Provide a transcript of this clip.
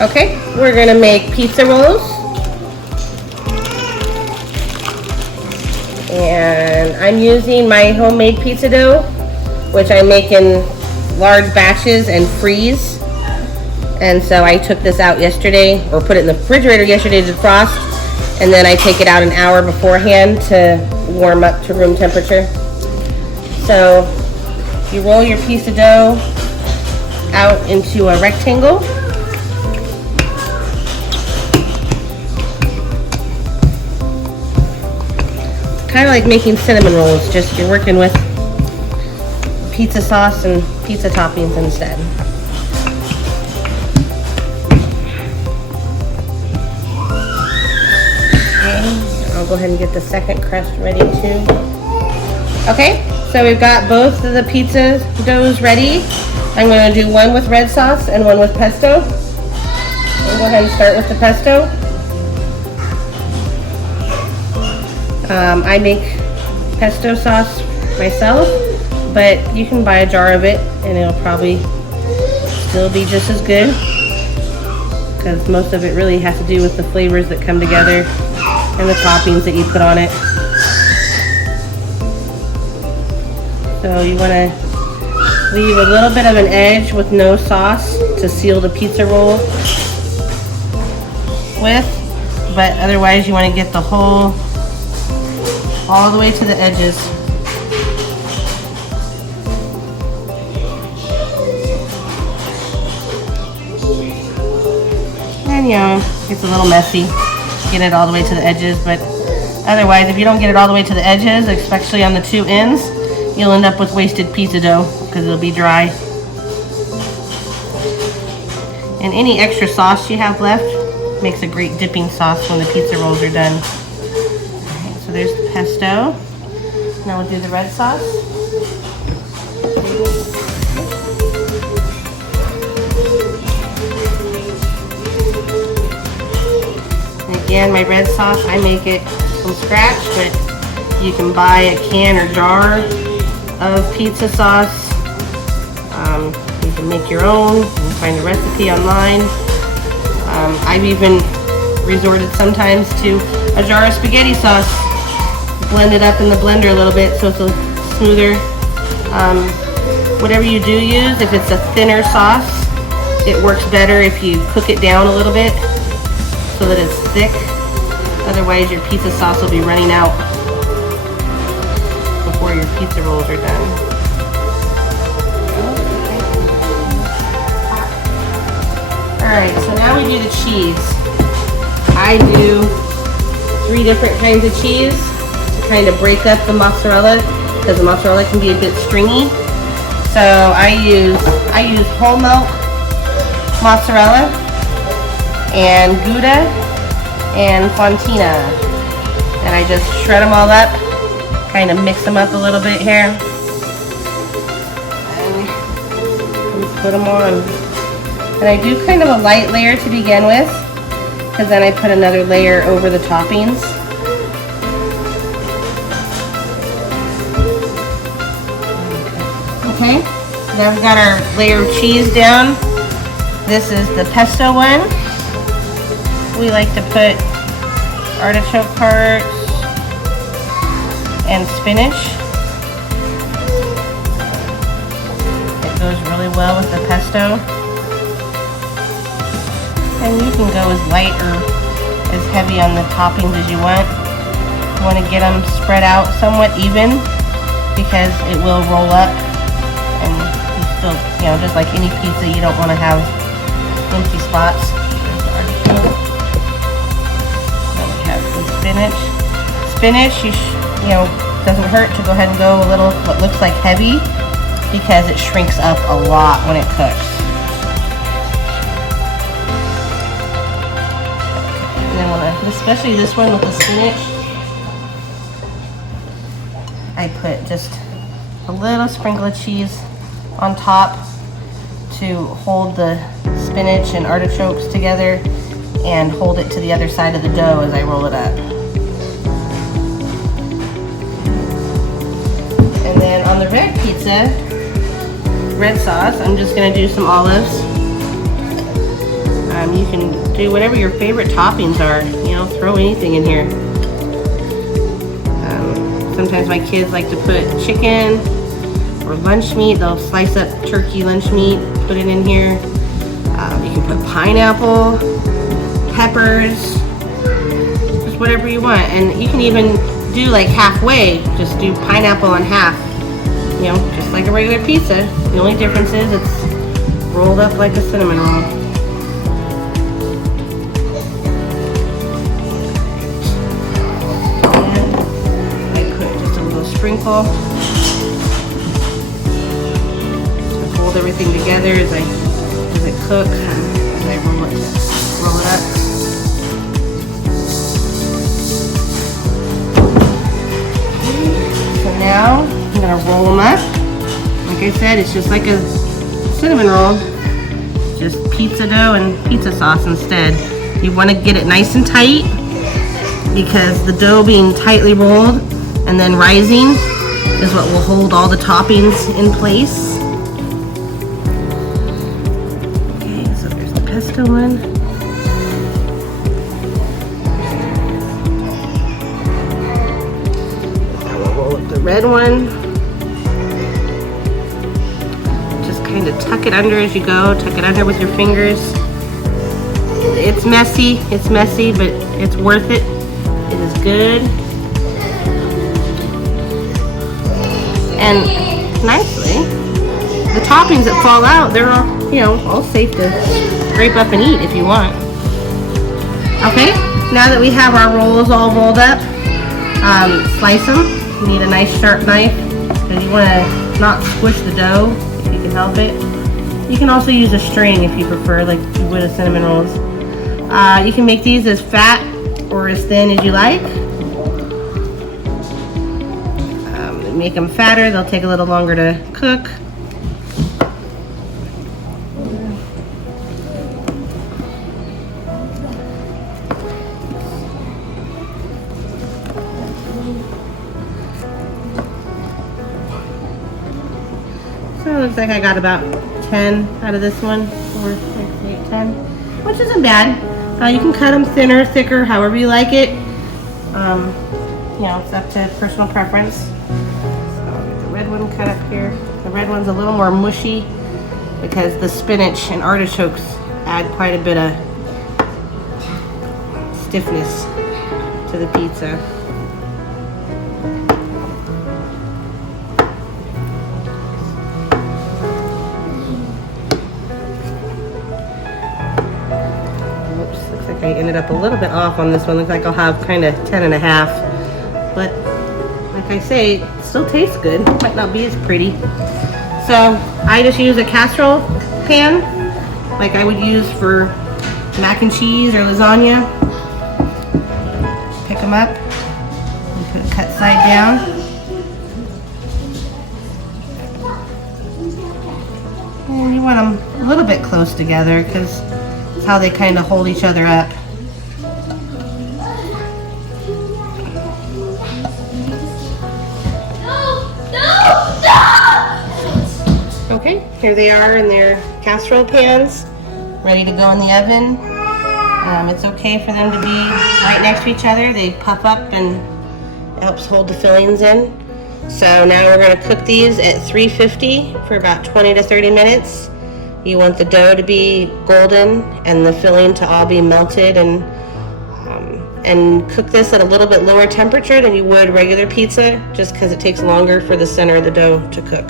Okay, we're gonna make pizza rolls. And I'm using my homemade pizza dough, which I make in large batches and freeze. And so I took this out yesterday, or put it in the refrigerator yesterday to defrost, and then I take it out an hour beforehand to warm up to room temperature. So you roll your piece of dough out into a rectangle. Kind of like making cinnamon rolls, just you're working with pizza sauce and pizza toppings instead. Okay, I'll go ahead and get the second crust ready too. Okay, so we've got both of the pizza doughs ready. I'm going to do one with red sauce and one with pesto. I'll go ahead and start with the pesto. I make pesto sauce myself, but you can buy a jar of it and it'll probably still be just as good, because most of it really has to do with the flavors that come together and the toppings that you put on it. So you want to leave a little bit of an edge with no sauce to seal the pizza roll with, but otherwise you want to get the whole all the way to the edges. And you know, it's a little messy getting it all the way to the edges, but otherwise if you don't get it all the way to the edges, especially on the two ends, you'll end up with wasted pizza dough because it'll be dry. And any extra sauce you have left makes a great dipping sauce when the pizza rolls are done. So there's the pesto. Now we'll do the red sauce. And again, my red sauce, I make it from scratch, but you can buy a can or jar of pizza sauce. You can make your own. You can find a recipe online. I've even resorted sometimes to a jar of spaghetti sauce. Blend it up in the blender a little bit so it's a smoother. Whatever you do use, if it's a thinner sauce, it works better if you cook it down a little bit so that it's thick. Otherwise your pizza sauce will be running out before your pizza rolls are done. Alright, so now we do the cheese. I do 3 different kinds of cheese to kind of break up the mozzarella, because the mozzarella can be a bit stringy. So I use whole milk mozzarella and Gouda and Fontina, and I just shred them all up, kind of mix them up a little bit here, and put them on. And I do kind of a light layer to begin with, because then I put another layer over the toppings. Okay, now we've got our layer of cheese down. This is the pesto one. We like to put artichoke parts and spinach. It goes really well with the pesto. And you can go as light or as heavy on the toppings as you want. You want to get them spread out somewhat even, because it will roll up, and you still, you know, just like any pizza, you don't want to have empty spots. Then we have some spinach. Spinach, you know, doesn't hurt to go ahead and go a little what looks like heavy, because it shrinks up a lot when it cooks. Especially this one with the spinach, I put just a little sprinkle of cheese on top to hold the spinach and artichokes together and hold it to the other side of the dough as I roll it up. And then on the red pizza, red sauce, I'm just going to do some olives. You can do whatever your favorite toppings are. You know, throw anything in here. Sometimes my kids like to put chicken or lunch meat. They'll slice up turkey lunch meat, put it in here. You can put pineapple, peppers, just whatever you want. And you can even do like halfway, just do pineapple on half. You know, just like a regular pizza. The only difference is it's rolled up like a cinnamon roll. Sprinkle to hold everything together as it cooks and as I roll it up. So now I'm gonna roll them up. Like I said, it's just like a cinnamon roll, just pizza dough and pizza sauce instead. You want to get it nice and tight because the dough being tightly rolled and then rising is what will hold all the toppings in place. Okay, so there's the pesto one. Now we'll roll up the red one. Just kind of tuck it under as you go. Tuck it under with your fingers. It's messy, but it's worth it. It is good. And nicely, the toppings that fall out, they're all, you know, all safe to scrape up and eat if you want. Okay, now that we have our rolls all rolled up, slice them. You need a nice sharp knife because you want to not squish the dough if you can help it. You can also use a string if you prefer, like you would a cinnamon rolls. You can make these as fat or as thin as you like. Make them fatter, they'll take a little longer to cook. So it looks like I got about 10 out of this one. 4, 6, 8, 10, which isn't bad. You can cut them thinner, thicker, however you like it. You know, it's up to personal preference. Red one cut up here. The red one's a little more mushy because the spinach and artichokes add quite a bit of stiffness to the pizza. Oops, looks like I ended up a little bit off on this one. Looks like I'll have kind of 10.5, but like I say, it still tastes good. Might not be as pretty. So I just use a casserole pan like I would use for mac and cheese or lasagna. Pick them up and put it cut side down. And you want them a little bit close together because it's how they kind of hold each other up. Okay, here they are in their casserole pans, ready to go in the oven. It's okay for them to be right next to each other. They puff up and it helps hold the fillings in. So now we're going to cook these at 350 for about 20 to 30 minutes. You want the dough to be golden and the filling to all be melted, and cook this at a little bit lower temperature than you would regular pizza, just because it takes longer for the center of the dough to cook.